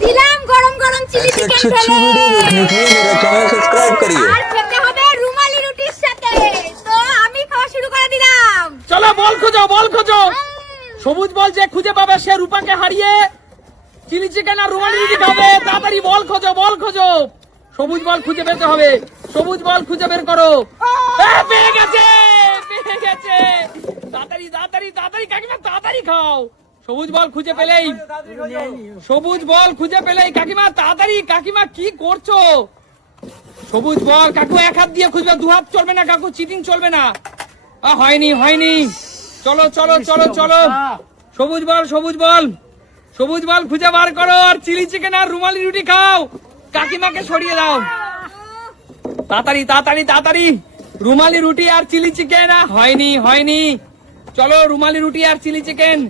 দিলাম গরম গরম চিলি চিকেন ফেলে। मेरा चैनल सब्सक्राइब करिए। আর খেতে হবে রুমালি রুটির সাথে। তো আমি খাওয়া শুরু করে দিলাম। চলো বল খোঁজো, বল খোঁজো। সবুজ বল যে খুঁজে পাবে সে রূপাকে হারিয়ে চিলি চিকেন আর রুমালি রুটি খাবে। তাড়াতাড়ি বল খোঁজো, বল খোঁজো। সবুজ বল খুঁজে পেতে হবে। সবুজ বল খুঁজে বের করো। পেয়ে গেছে, পেয়ে গেছে। তাড়াতাড়ি তাড়াতাড়ি তাড়াতাড়ি কাকিমা তাড়াতাড়ি খাও। সবুজ বল খুঁজে পেলেই, সবুজ বল খুঁজে পেলেই কাকিমা তাড়াতাড়ি। কাকিমা কি করছো? সবুজ বল কাকু এক হাত দিয়ে খুঁজবে, দু হাত চলবে না কাকু, চিটিং চলবে না। হয়নি হয়নি। চলো চলো চলো চলো। সবুজ বল, সবুজ বল, সবুজ বল খুঁজে বার করো আর চিলি চিকেন আর রুমালি রুটি খাও। কাকিমাকে সরিয়ে দাও। তাড়াতাড়ি তাড়াতাড়ি তাড়াতাড়ি। রুমালি রুটি আর চিলি চিকেন। হয়নি হয়নি। চলো রুমালি রুটি আর চিলি চিকেন।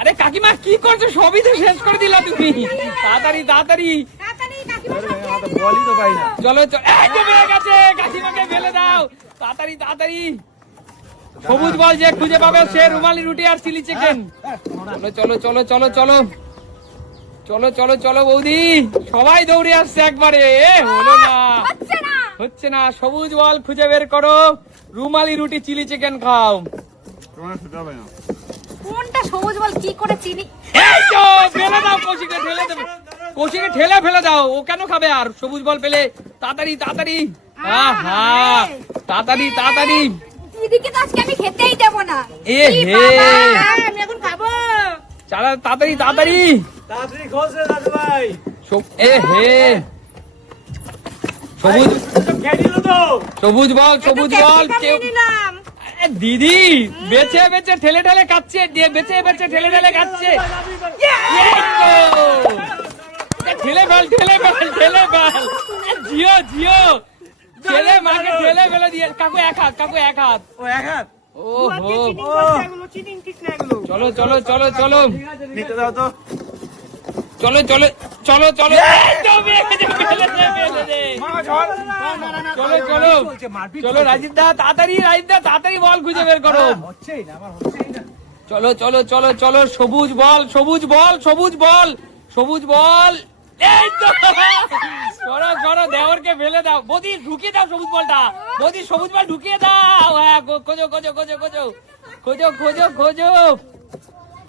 আরে কাকিমা কি করছো? সবই তো শেষ করে দিলা তুমি। তাড়াতাড়ি তাড়াতাড়ি। তাড়াতাড়ি কাকিমা বলই তো পাই না। চলো চলো। এই যে পেয়ে গেছে, কাকিমাকে ফেলে দাও। তাড়াতাড়ি তাড়াতাড়ি। সবুজ বল যে খুঁজে পাবে সে রুমালি রুটি আর চিলি চিকেন। চলো চলো চলো চলো চলো চলো চলো বৌদি, সবাই দৌড়ে আসছে একবারে। হলো না, হচ্ছে না। হচ্ছে না। সবুজ বল খুঁজে বের করো, রুমালি রুটি চিলি চিকেন খাও। কোনটা সবুজ বল কি করে চিনি? এই তো ফেলে দাও, কৌশিকে ঠেলে দেবে, কৌশিকে ঠেলে ফেলে দাও। ও কেন খাবে আর? সবুজ বল পেলে তাড়াতাড়ি তাড়াতাড়ি। আহা তাড়াতাড়ি তাড়াতাড়ি। দিদিকে তো আজকে আমি খেতেই দেব না। এ কি হে। বাবা, আমি এখন খাবো। চালা তাড়াতাড়ি তাড়াতাড়ি। তাড়াতাড়ি খোঁজ রে দাদু ভাই। এ হে। সবুজ খেয়ে নিল তো। সবুজ বল, সবুজ বল। একটা কেউ ক্যাপসিকাম নিয়ে নিলাম। এ দিদি বেছে বেছে ঠেলে ঠেলে খাচ্ছে, বেছে বেছে ঠেলে ঠেলে খাচ্ছে। এই তো। এ ঠেলে ফেল ঠেলে ফেল ঠেলে ফেল। এ জিও জিও। ঠেলে মাকে ঠেলে ফেলে দিয়ে। কাকু এক হাত, কাকু এক হাত। ও এক হাত। ও হো। চিটিং ঠিক না এগুলো। চলো চলো চলো চলো নিতে দাও তো। চলো চলো চলো চলো। এই তো ফেলে দে, ফেলে দে, ফেলে দে। চলো চলো চলো রাজীব দা তাড়াতাড়ি, রাজীব দা তাড়াতাড়ি বল খুঁজে বের করো। হচ্ছেই না, আমার হচ্ছেই না। চলো চলো চলো চলো। সবুজ বল, সবুজ বল, সবুজ বল, সবুজ বল। এই তো করো করো, দেওরকে ফেলে দাও। বৌদি ঢুকিয়ে দাও সবুজ বলটা। বৌদি সবুজ বল ঢুকিয়ে দাও। হ্যাঁ খোঁজো খোঁজো খোঁজো খোঁজো খোঁজো খোঁজো খোঁজো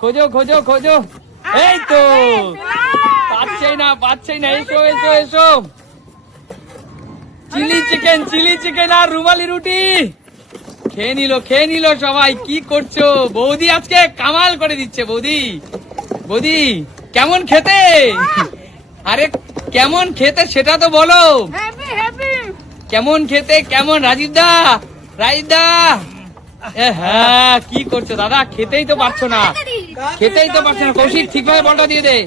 খোঁজো খোঁজো খোঁজো। এই তো পাচ্ছেই না, পাচ্ছেই না। এসো এসো এসো। চিলি চিকেন, চিলি চিকেন আর রুমালি রুটি খেয়ে নিল সবাই। কি করছো বৌদি? আজকে কামাল করে দিচ্ছে বৌদি। বৌদি কেমন খেতে? আরে কেমন খেতে সেটা তো বলো। Happy happy. কেমন খেতে কেমন? রাজীব দা, রাজীব দা। হ্যাঁ কি করছো দাদা? খেতেই তো পারছো না, খেতেই তো পারছো না। কৌশিক ঠিকভাবে বলটা দিয়ে দে,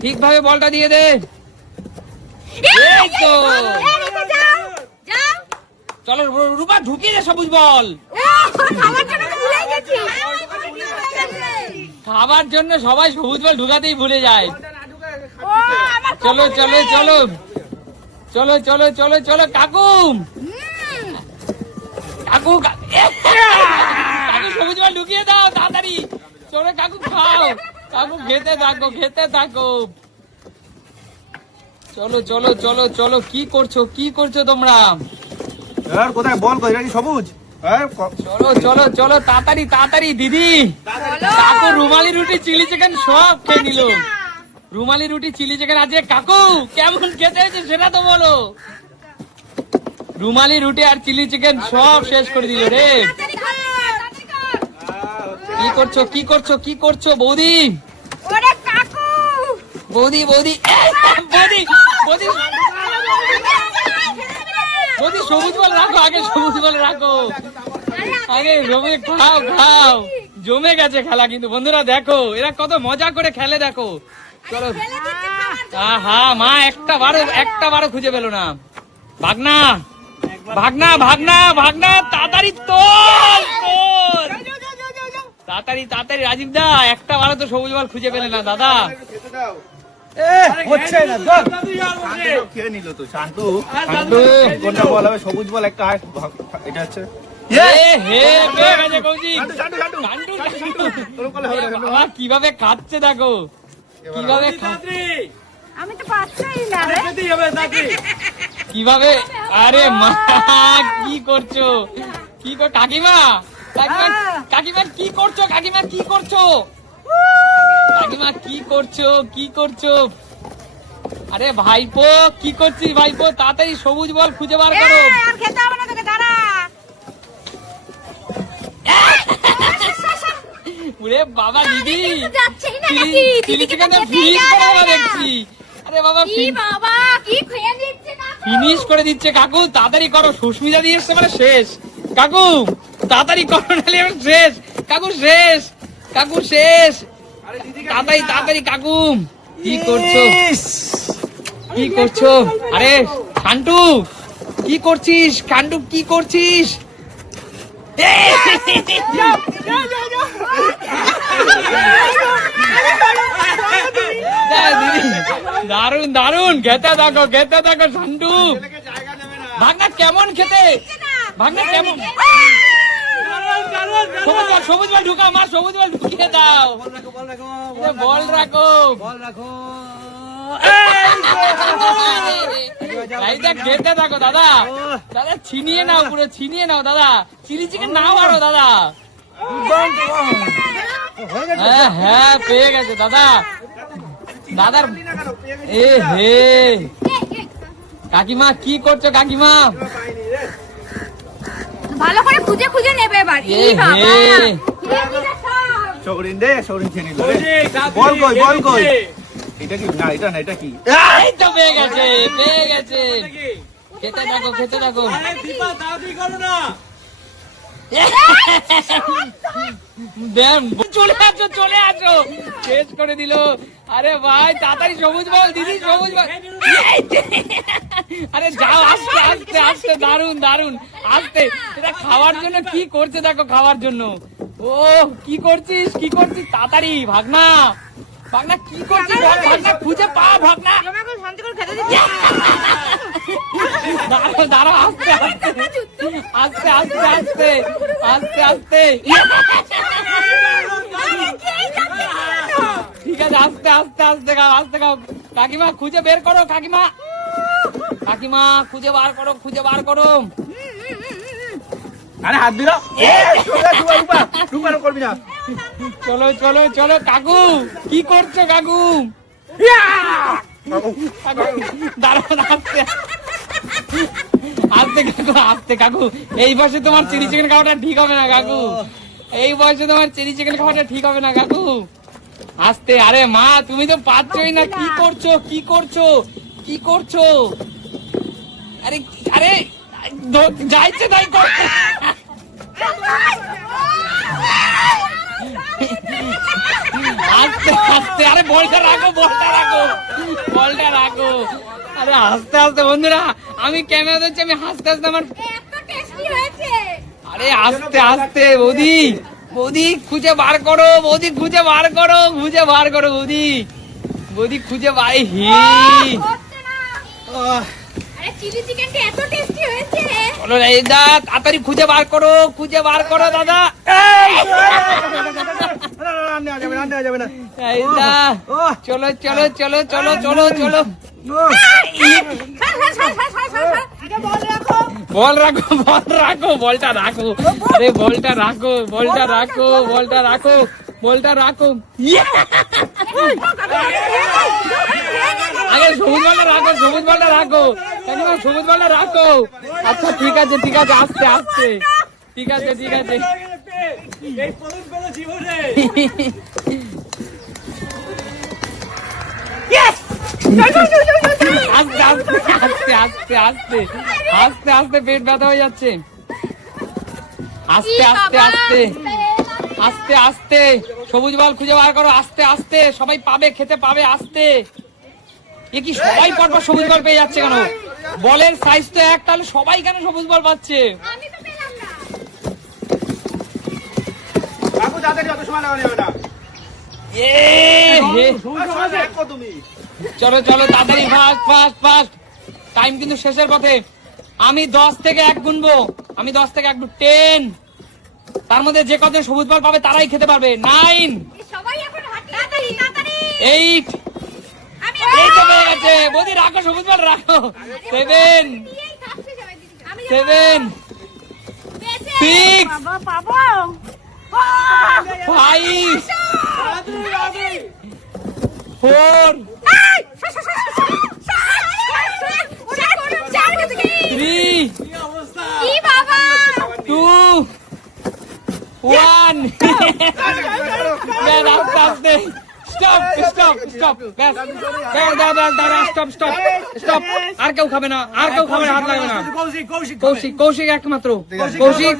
ঠিকভাবে বলটা দিয়ে দে। এই তো যাও যাও। চলো রূপা ঢুকিয়ে দে সবুজ বল। খাবার জন্য তো ভুলেই গেছি। খাবার জন্য সবাই সবুজ বল ঢুকাতেই ভুলে যায়। ও আমার চলো চলো চলো চলো চলো চলো চলো। কাকু কাকু কাকু সবুজ বল ঢুকিয়ে দাও তাড়াতাড়ি। চলো কাকু খাও, কাকু খেতে থাকো খেতে থাকো। চলো চলো চলো চলো। কি করছো, কি করছো তোমরা? আর কোথায় বল কই? এটা কি সবুজ? হ্যাঁ চলো চলো চলো তাড়াতাড়ি তাড়াতাড়ি। দিদি কাকু রুমালি রুটি চিলি চিকেন সব খেয়ে নিল। রুমালি রুটি চিলি চিকেন আছে। কাকু কেমন খেতে হয়েছে সেটা তো বলো। রুমালি রুটি আর চিলি চিকেন সব শেষ করে দিল রে। কি করছো, কি করছো, কি করছো বৌদি? ওরে কাকু। বৌদি বৌদি বৌদি বৌদি বৌদি সবুজ বল রাখো আগে, সবুজ বল রাখো আগে। জমে খাও খাও। জমে গেছে খেলা কিন্তু বন্ধুরা। দেখো এরা কত মজা করে খেলে দেখো। চলো। হা মা একটা বারো খুঁজে পেলো না। ভাগনা ভাগনা ভাগনা ভাগনা তাড়াতাড়ি তোল তোল। তাড়াতাড়ি তাড়াতাড়ি। রাজীব দা একটা বারো তো সবুজ বল খুঁজে পেলে না দাদা। হচ্ছে না। শান্তু খেয়ে নিল তো। শান্তু শান্তু কোনটা বল হবে? সবুজ বল একটা। এটা হচ্ছে কিভাবে খাচ্ছে দেখো, কিভাবে আমি তো পাচ্ছি না রে। কিভাবে? আরে মা কি করছো? কি কর কাকিমা? কাকিমা কাকিমা কি করছো? কাকিমা কি করছো? কাকিমা কি করছো? কি করছো? আরে ভাইপো কি করছিস ভাইপো? তাড়াতাড়ি সবুজ বল খুঁজে বার করো। আর খেতে হবে না তোকে, দাঁড়া। ওরে বাবা দিদি, যাচ্ছেই না নাকি? চিলি দিদিকে চিকেন তো ফিনিশ খেতেই করে হবে। দেখছি। আরে বাবা কি বাবা, কি খেয়ে দিচ্ছে কাকু? ফিনিশ করে দিচ্ছে কাকু। তাড়াতাড়ি করো, সুস্মিতা দিয়ে এসছে মানে শেষ। কাকু তাড়াতাড়ি করো নাহলে আমার শেষ। কাকু শেষ, কাকু শেষ। তাড়াতাড়ি তাড়াতাড়ি কাকু। কি করছো? কি করছো? আরে খান্টু কি করছিস? খান্টু কি করছিস? দারুন দারুন, খেতে থাকো খেতে থাকো শান্টু। ভাগনা কেমন খেতে? ভাগনা কেমন? সবুজ বল ঢুকাও মা, সবুজ বল ঢুকিয়ে দাও। বল রাখো খেতে থাকো দাদা। দাদা ছিনিয়ে নাও, পুরো ছিনিয়ে নাও দাদা। চিলি চিকেন নাও আরো দাদা। হ্যাঁ হ্যাঁ পেয়ে গেছে দাদা। দাদার এ হে কাকিমা কি করছো কাকিমা? ভালো করে খুঁজে খুঁজে নেবে এবার। এ এই বাবা, হে খেয়ে দিলে সব। সৌরিন দে, সৌরিন খেয়ে নিল রে। বল কই, বল কই? এটা কি? না এটা না, এটা কি? এই তো পেয়ে গেছে, পেয়ে গেছে। খেতে থাকো খেতে থাকো। চলে আসো চলে আসো, শেষ করে দিল। আরে ভাই তাড়াতাড়ি সবুজ বল দিদি, সবুজ বল। আরে যাও আস্তে আস্তে আস্তে, দারুন দারুন আস্তে। এটা খাওয়ার জন্য কি করছে দেখো, খাওয়ার জন্য। ও কি করছিস কি করছিস? তাড়াতাড়ি ভাগনা, ভাগনা কি করছিস? ভাগনা খুঁজে পা ভাগনা। আমাকে শান্তি করে খেতে দিচ্ছে। দাঁড়াও দাঁড়াও, আস্তে আস্তে আস্তে আস্তে আস্তে আস্তে আস্তে। ঠিক আছে আস্তে আস্তে আস্তে খাও, আস্তে খাও। কাকিমা খুঁজে বের করো, কাকিমা কাকিমা খুঁজে বার করো, খুঁজে বার করো। আরে হাত দিল। রূপা করবি না। চলো চলো চলো কাকু, কি করছো কাকু? দাঁড়াও আস্তে আস্তে কাকু, আস্তে কাকু। এই বয়সে তোমার চিলি চিকেন খাওয়াটা ঠিক হবে না কাকু। এই বয়সে তোমার চিলি চিকেন খাওয়াটা ঠিক হবে না কাকু। আস্তে। আরে মা তুমি তো পাচ্ছই না। কি করছো কি করছো কি করছো? আরে আরে যাইছে তাই কর। আস্তে আস্তে। আরে বলটা রাখো, বলটা রাখো, বলটা রাখো। আরে আস্তে আস্তে বন্ধুরা, আমি ক্যামেরা ধরছি, আমি হাসতে হাসতে আমার। এত টেস্টি হয়েছে। আরে আস্তে আস্তে বৌদি, বৌদি খুঁজে বার করো, বৌদি খুঁজে বার করো, খুঁজে বার করো বৌদি, বৌদি খুঁজে বার। হি হচ্ছে না। আরে চিলি চিকেনটা এত টেস্টি হয়েছে। চলো রাইদা তাড়াতাড়ি খুঁজে বার করো, খুঁজে বার করো দাদা। রাইদা চলো চলো চলো চলো চলো চলো। বল রাখো, বল রাখো, বলটা রাখো। আরে বলটা রাখো, বলটা রাখো, বলটা রাখো, বলটা রাখো। আগে সবুজ বলটা রাখো, সবুজ বলটা রাখো, সবুজ বলটা রাখো। আচ্ছা ঠিক আছে ঠিক আছে, আস্তে আস্তে, ঠিক আছে ঠিক আছে। আস্তে আস্তে আস্তে আস্তে আস্তে আস্তে আস্তে পেট ব্যথা হয়ে যাচ্ছে। আস্তে আস্তে আস্তে আস্তে আস্তে সবুজ বল খুঁজে বার করো, আস্তে আস্তে। সবাই পাবে, খেতে পাবে, আস্তে। এ কি সবাই পরপর সবুজ বল পেয়ে যাচ্ছে কেন? বলের সাইজ তো এক, তাহলে সবাই কেন সবুজ বল পাচ্ছে? আমি তো পেলাম না। কাকু তাড়াতাড়ি, অত সময় লাগানো যাবে না। এ হে। দেখো তুমি। চলো চলো তাড়াতাড়ি, ফাস্ট ফাস্ট ফাস্ট। টাইম কিন্তু শেষের পথে। আমি 10 থেকে 1 গুনবো, আমি 10 থেকে 1 10। তার মধ্যে যে কজন সবুজ বল পাবে তারাই খেতে পারবে। 9, সবাই এখন হাঁটি। তাড়াতাড়ি তাড়াতাড়ি। 8, আমি এই তো পেয়ে গেছে। আছে বৌদি, রাখো সবুজ বল রাখো। 7 7 6 5 4 3 2 1 স্টপ। আর কেউ খাবে না, আর কেউ খাবে না, হাত লাগবে না। কৌশিক একমাত্র, কৌশিক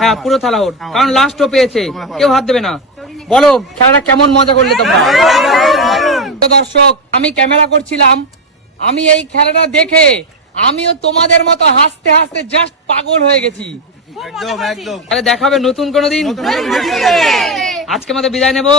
হ্যাঁ পুরো থালা ওর, কারণ লাস্টও পেয়েছে, কেউ হাত দেবে না। বলো খেলাটা কেমন মজা করলে তোমরা? দর্শক, আমি ক্যামেরা করছিলাম, আমি এই খেলাটা দেখে আমিও তোমাদের মতো হাসতে হাসতে জাস্ট পাগল হয়ে গেছি। একদম একদম। তাহলে দেখাবে নতুন কোনো দিন। আজকে আমাদের বিদায় নেবো।